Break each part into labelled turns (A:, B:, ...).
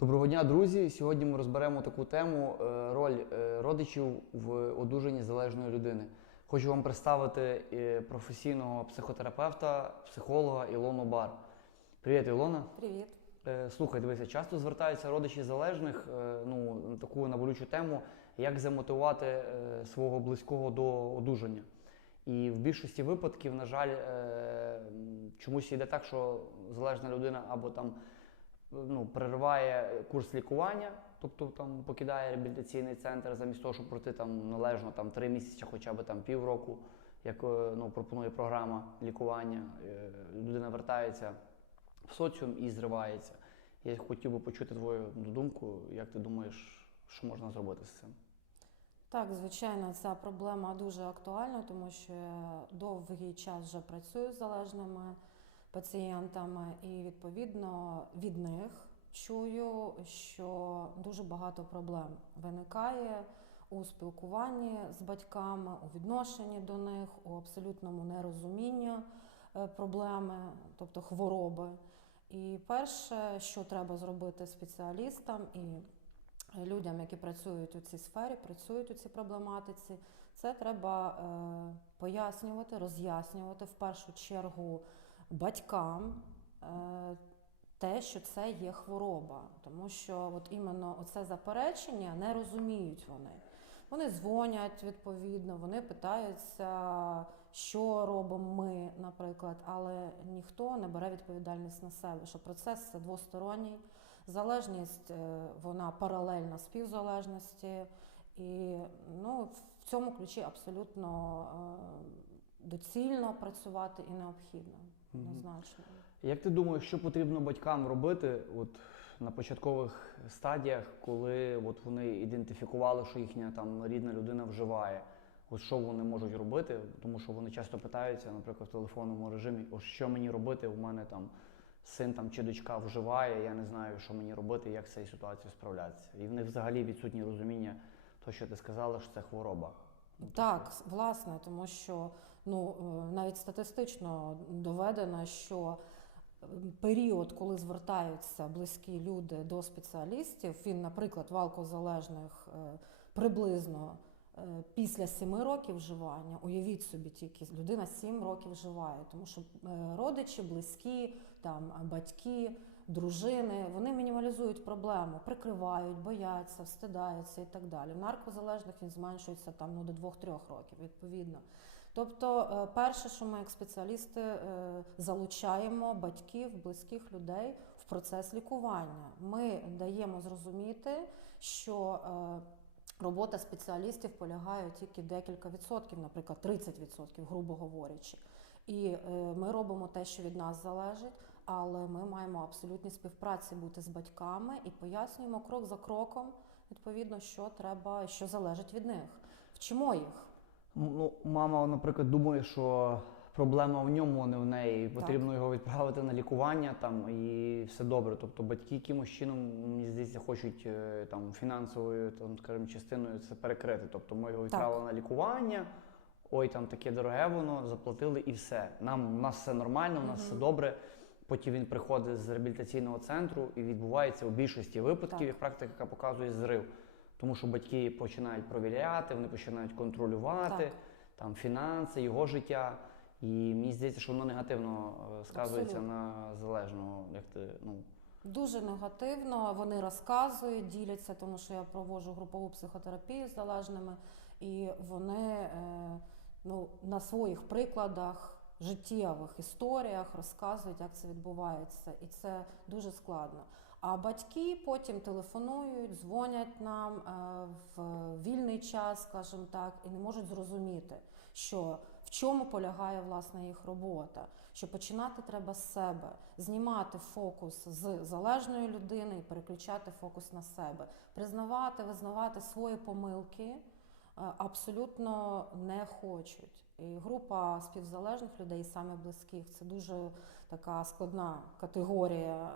A: Доброго дня, друзі! Сьогодні ми розберемо таку тему е, роль е, родичів в одужанні залежної людини. Хочу вам представити е, професійного психотерапевта, психолога Ілону Бар. Привіт, Ілона.
B: Привіт.
A: Слухай, дивися, часто звертаються родичі залежних ну, на таку на болючу тему, як замотивувати свого близького до одужання. І в більшості випадків, на жаль, чомусь йде так, що залежна людина або там ну, перериває курс лікування, тобто там покидає реабілітаційний центр замість того, щоб пройти там належно там три місяці, хоча б там півроку, як е, ну, пропонує програма лікування. Е, Людина вертається в соціум і зривається. Я хотів би почути твою думку, як ти думаєш, що можна зробити з цим?
B: Так, звичайно, ця проблема дуже актуальна, тому що довгий час вже працюю з залежними пацієнтами, і відповідно від них чую, що дуже багато проблем виникає у спілкуванні з батьками, у відношенні до них, у абсолютному нерозумінні е, проблеми, тобто хвороби. І перше, що треба зробити спеціалістам і людям, які працюють у цій сфері, працюють у цій проблематиці, це треба е, пояснювати, роз'яснювати в першу чергу батькам. Е, те, що це є хвороба, тому що от іменно оце заперечення не розуміють вони. Вони дзвонять відповідно, вони питаються, що робимо ми, наприклад, але ніхто не бере відповідальність на себе, що процес це двосторонній, залежність е, вона паралельна співзалежності, і ну, в цьому ключі абсолютно е, доцільно працювати і необхідно, однозначно.
A: Як ти думаєш, що потрібно батькам робити от, на початкових стадіях, коли от вони ідентифікували, що їхня там рідна людина вживає? От що вони можуть робити? Тому що вони часто питаються, наприклад, в телефонному режимі, що мені робити? У мене там син там чи дочка вживає, я не знаю, що мені робити, як з цією ситуацією справлятися. І в них взагалі відсутнє розуміння, то, що ти сказала, що це хвороба.
B: Так, власне, тому що ну е, навіть статистично доведено, що період, коли звертаються близькі люди до спеціалістів, він, наприклад, в алкозалежних е, приблизно е, після 7 років вживання, уявіть собі, тільки людина 7 років вживає, тому що родичі, близькі, там батьки, дружини, вони мінімалізують проблему, прикривають, бояться, встидаються і так далі. В наркозалежних він зменшується там ну, до 2-3 років, відповідно. Тобто, е, перше, що ми як спеціалісти е, залучаємо батьків, близьких людей в процес лікування. Ми даємо зрозуміти, що е, Робота спеціалістів полягає тільки декілька відсотків, наприклад, 30 відсотків, грубо говорячи. І ми робимо те, що від нас залежить, але ми маємо абсолютні співпраці бути з батьками і пояснюємо крок за кроком, відповідно, що треба, що залежить від них. Вчимо їх.
A: Ну, мама, наприклад, думає, що проблема в ньому, а не в неї. Потрібно його відправити на лікування там і все добре. Тобто батьки якимось чином, мені здається, хочуть е, там фінансовою там, скажімо, частиною це перекрити. Тобто ми його відправили на лікування. Ой, там таке дороге воно, заплатили і все. Нам у нас все нормально, у нас все добре. Потім він приходить з реабілітаційного центру і відбувається у більшості випадків,
B: Так.
A: як практика показує зрив. Тому що батьки починають провіряти, вони починають контролювати
B: Так.
A: там фінанси, його життя. І мені здається, що воно негативно е, сказується
B: Абсолютно.
A: на залежного, як ти ну
B: Дуже негативно. Вони розказують, діляться, тому що я проводжу групову психотерапію з залежними, і вони е, ну, на своїх прикладах, життєвих історіях розказують, як це відбувається, і це дуже складно. А батьки потім телефонують, дзвонять нам е, в вільний час, скажімо так, і не можуть зрозуміти, що в чому полягає власне їх робота. Що починати треба з себе, знімати фокус з залежної людини і переключати фокус на себе, признавати, визнавати свої помилки е, абсолютно не хочуть. І група співзалежних людей, саме близьких, це дуже така складна категорія е,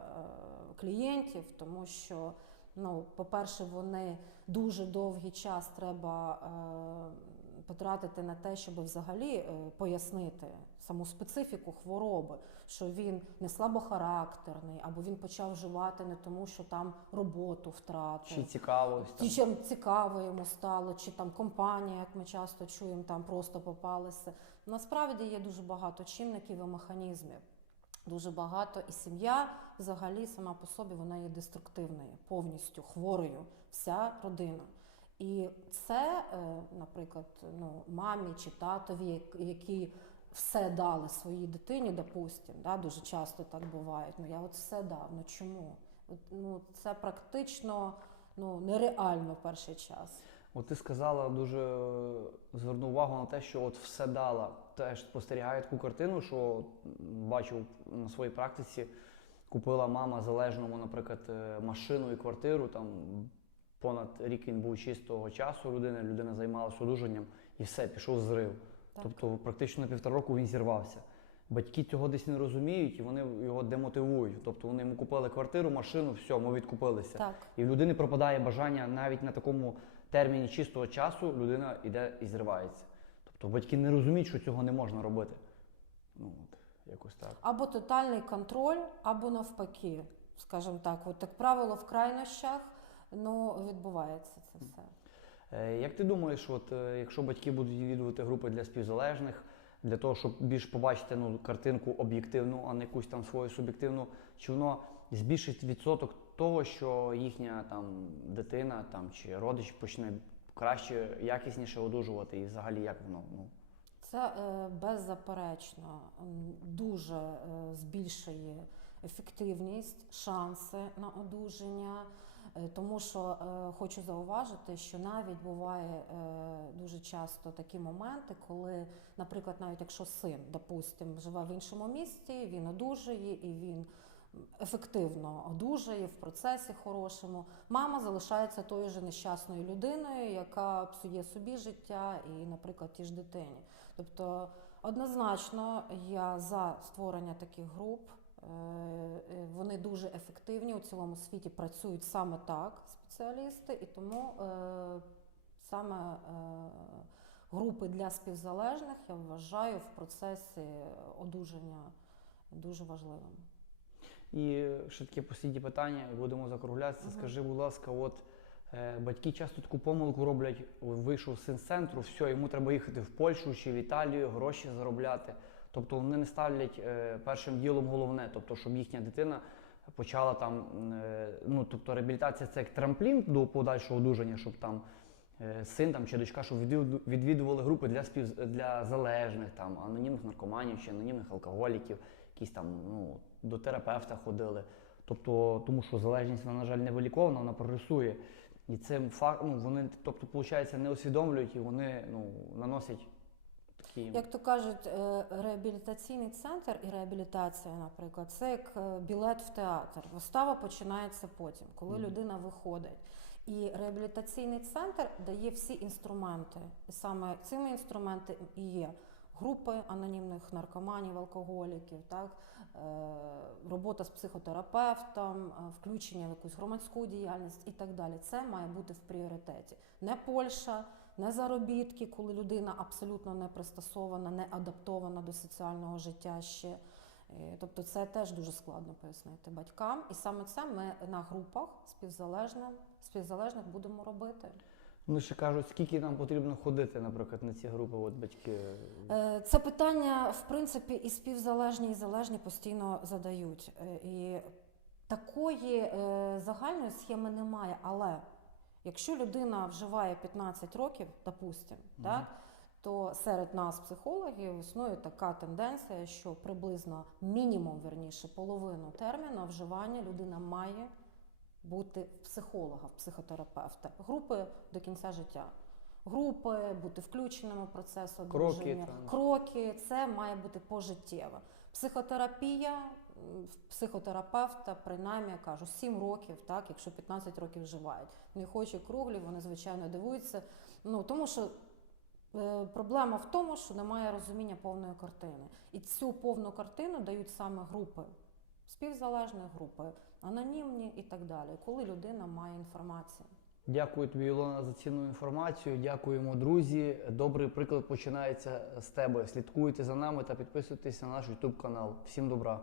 B: клієнтів, тому що, ну, по-перше, вони дуже довгий час треба е, потратити на те, щоб взагалі е, пояснити саму специфіку хвороби, що він не слабохарактерний, або він почав вживати не тому, що там роботу втратив.
A: Чи цікавилось
B: Чи чим цікаво йому стало, чи там компанія, як ми часто чуємо, там просто попалися. Насправді є дуже багато чинників і механізмів. Дуже багато, і сім'я взагалі сама по собі вона є деструктивною, повністю хворою, вся родина. І це, е, наприклад, ну, мамі чи татові, які все дали своїй дитині, допустим, да, дуже часто так буває. Ну я от все дав. Ну чому? От, ну, це практично ну, нереально в перший час.
A: От ти сказала дуже е, звернув увагу на те, що от все дала. Теж спостерігаю таку картину, що бачив на своїй практиці, купила мама залежному, наприклад, е, машину і квартиру. Там понад рік він був чистого часу людини, людина займалася одужанням і все, пішов зрив.
B: Так.
A: Тобто практично на півтора року він зірвався. Батьки цього десь не розуміють і вони його демотивують. Тобто вони йому купили квартиру, машину, все, ми відкупилися.
B: Так.
A: І в людини пропадає бажання навіть на такому терміні чистого часу людина йде і зривається. Тобто батьки не розуміють, що цього не можна робити. Ну от, якось так.
B: Або тотальний контроль, або навпаки. Скажімо так, от як правило, в крайнощах ну, відбувається це все.
A: Е, Як ти думаєш, от е, якщо батьки будуть відвідувати групи для співзалежних, для того, щоб більш побачити ну, картинку об'єктивну, а не якусь там свою суб'єктивну, чи воно збільшить відсоток того, що їхня там дитина там чи родич почне краще, якісніше одужувати, і взагалі як воно? Ну
B: Це е, беззаперечно дуже е, збільшує ефективність, шанси на одужання. Е, Тому що е, хочу зауважити, що навіть буває е, дуже часто такі моменти, коли, наприклад, навіть якщо син, допустим, живе в іншому місті, він одужує і він ефективно одужує в процесі хорошому. Мама залишається тою же нещасною людиною, яка псує собі життя і, наприклад, ті ж дитині. Тобто, однозначно, я за створення таких груп. Е, е, Вони дуже ефективні у цілому світі працюють саме так, спеціалісти, і тому е, саме групи для співзалежних я вважаю в процесі одужання дуже важливим.
A: І ще таке посліднє питання, і будемо закруглятися.
B: Мгм.
A: Скажи, будь ласка, от батьки часто таку помилку роблять, вийшов син з центру, все, йому треба їхати в Польщу чи в Італію, гроші заробляти. Тобто вони не ставлять е, першим ділом головне, тобто, щоб їхня дитина почала там, е, ну тобто реабілітація це як трамплін до подальшого одужання, щоб там е, син там чи дочка, щоб відвіду- відвідували групи для спів для залежних, там анонімних наркоманів чи анонімних алкоголіків, якісь там ну до терапевта ходили. Тобто, тому що залежність, вона, на жаль, не вилікована, вона прогресує. І цим факт, ну, вони, тобто, виходить, не усвідомлюють і вони ну, наносять такі.
B: Як то кажуть, е, реабілітаційний центр і реабілітація, наприклад, це як е, білет в театр. Вистава починається потім, коли
A: Мгм.
B: людина виходить. І реабілітаційний центр дає всі інструменти. І саме цими інструменти і є групи анонімних наркоманів, алкоголіків, так? е, робота з психотерапевтом, включення в якусь громадську діяльність і так далі. Це має бути в пріоритеті. Не Польща, не заробітки, коли людина абсолютно не пристосована, не адаптована до соціального життя ще. Е, Тобто це теж дуже складно пояснити батькам. І саме це ми на групах співзалежним, співзалежних будемо робити.
A: Вони ще кажуть, скільки нам потрібно ходити, наприклад, на ці групи, от батьки.
B: Е, Це питання, в принципі, і співзалежні, і залежні постійно задають. Е, І такої загальної схеми немає. Але якщо людина вживає 15 років, допустимо,
A: Мгм.
B: так, то серед нас, психологів, існує така тенденція, що приблизно мінімум, верніше, половину терміну вживання людина має бути в психолога, в психотерапевта. Групи до кінця життя. Групи, бути включеними в процес
A: Кроки,
B: Кроки, це має бути пожиттєво. Психотерапія психотерапевта, принаймні, я кажу, 7 років, так, якщо 15 років вживають. Не хоче круглі, вони звичайно дивуються. Ну, тому що е, проблема в тому, що немає розуміння повної картини. І цю повну картину дають саме групи, співзалежні групи, анонімні і так далі, коли людина має інформацію.
A: Дякую тобі, Ілона, за цінну інформацію. Дякуємо, друзі. Добрий приклад починається з тебе. Слідкуйте за нами та підписуйтесь на наш YouTube канал. Всім добра.